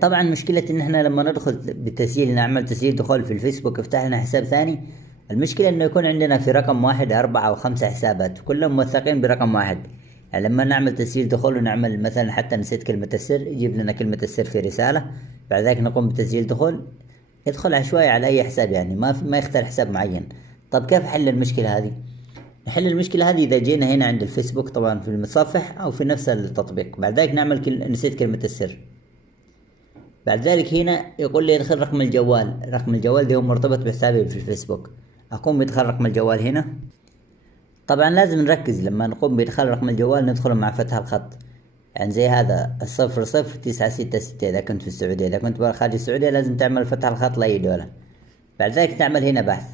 طبعا مشكلة ان احنا لما ندخل بالتسجيل نعمل تسجيل دخول في الفيسبوك افتح لنا حساب ثاني. المشكلة انه يكون عندنا في رقم واحد 4 أو 5 حسابات كلهم موثقين برقم واحد. يعني لما نعمل تسجيل دخول ونعمل مثلا حتى نسيت كلمة السر يجيب لنا كلمة السر في رسالة. بعد ذلك نقوم بتسجيل دخول يدخل عشوائي على اي حساب، يعني ما يختار حساب معين. طب كيف حل المشكلة هذه؟ نحل المشكلة هذه إذا جينا هنا عند الفيسبوك طبعا في المتصفح أو في نفس التطبيق. بعد ذلك نعمل نسيت كلمة السر. بعد ذلك هنا يقول لي ادخل رقم الجوال. رقم الجوال ده هو مرتبط بحسابي في الفيسبوك. أقوم بدخل رقم الجوال هنا. طبعا لازم نركز لما نقوم بدخل رقم الجوال ندخله مع فتح الخط، يعني زي هذا 00966 إذا كنت في السعودية. إذا كنت خارج السعودية لازم تعمل فتح الخط لأي دولة. بعد ذلك تعمل هنا بحث.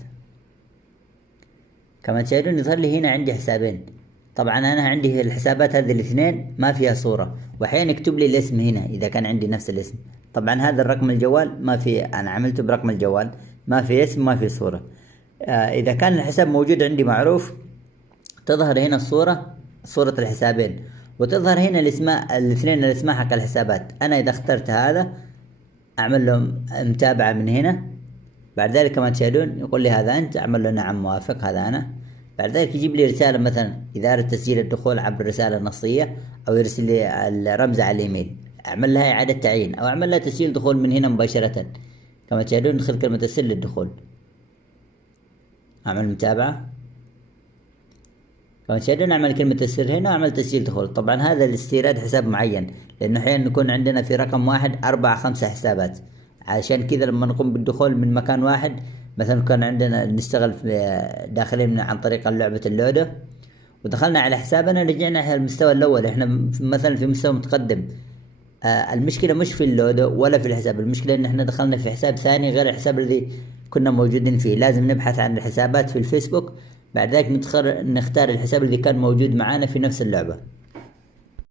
كما تشاهدون يظهر لي هنا عندي حسابين. طبعا انا عندي الحسابات هذه الاثنين ما فيها صورة، واحيانا يكتب لي الاسم هنا اذا كان عندي نفس الاسم. طبعا هذا الرقم الجوال ما في، انا عملته برقم الجوال ما في اسم ما في صورة. اذا كان الحساب موجود عندي معروف تظهر هنا الصورة، صورة الحسابين، وتظهر هنا الاسماء الاثنين الاسماء حق الحسابات. انا اذا اخترت هذا اعمل له متابعة من هنا. بعد ذلك كما تشاهدون يقول لي هذا أنت، أعمل له نعم موافق هذا أنا. بعد ذلك يجيب لي رسالة مثلا إذا أردت تسجيل الدخول عبر رسالة نصية، أو يرسل لي الرمز على الإيميل. أعمل لها إعادة تعيين أو أعمل لها تسجيل دخول من هنا مباشرة. كما تشاهدون ندخل كلمة السر للدخول، أعمل متابعة. كما تشاهدون أعمل كلمة السر هنا وأعمل تسجيل دخول. طبعا هذا لاستيراد حساب معين، لأنه أحيانا يكون عندنا في رقم واحد 4 أو 5 حسابات. عشان كذا لما نقوم بالدخول من مكان واحد، مثلا كان عندنا نشتغل في داخلين عن طريق لعبة اللودو ودخلنا على حسابنا رجعنا على المستوى الأول، احنا مثلا في مستوى متقدم. المشكلة مش في اللودو ولا في الحساب، المشكلة ان احنا دخلنا في حساب ثاني غير الحساب الذي كنا موجودين فيه. لازم نبحث عن الحسابات في الفيسبوك، بعد ذلك نختار الحساب الذي كان موجود معانا في نفس اللعبة.